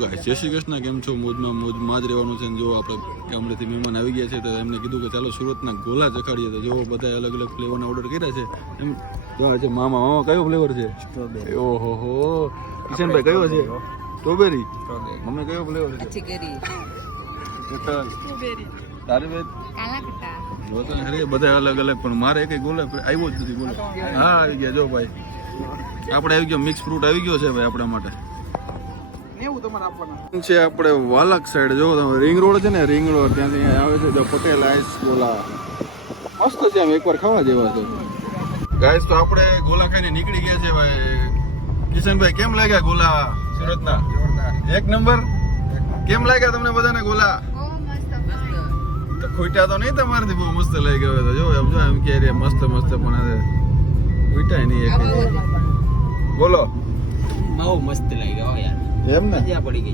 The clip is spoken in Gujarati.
જય શ્રી કૃષ્ણ, કેમ છો? મોજમાં જ રહેવાનું છે. જો આપણે ગામડેથી મહેમાન આવી ગયા છે તો એમને કીધું કે ચાલો સુરતના ગોલા ચખાડીએ. તો જો બધા અલગ અલગ ફ્લેવરના ઓર્ડર કર્યા છે. એમ જો આ છે મામા કયો ફ્લેવર છે? ઓહો હો, કિશનભાઈ કયો છે? સ્ટ્રોબેરી. મમ્મી કયો ફ્લેવર છે? તારે અરે બધા અલગ અલગ, પણ મારે કઈ ગોલા આવ્યો જ નથી. બોલો. હા આવી ગયા. જો ભાઈ આપણે આવી ગયો, મિક્સ ફ્રૂટ આવી ગયો છે ભાઈ આપણા માટે. છે આપણે વાલક સાઈડ. જો તમે રિંગ રોડ છે ને, રિંગ રોડ ત્યાંથી આવે છે તો પટેલ આઈસ ગોલા મસ્ત છે. એમ એકવાર ખાવા જેવા છે ગાઈસ. તો આપણે ગોલા ખાઈને નીકળી ગયા છે ભાઈ. કિશનભાઈ કેમ લાગ્યા ગોલા સુરતના? એક નંબર. કેમ લાગ્યા તમને બધાને ગોલા? તો ખોટા તો નહીં તમારાથી? બહુ મસ્ત લઈ ગયો તો જો એમ કે મસ્ત મસ્ત પણ ખોટા નહીં એક. બોલો. બહુ મસ્ત લાગ્યો યાર. એમ ને મજા પડી ગઈ.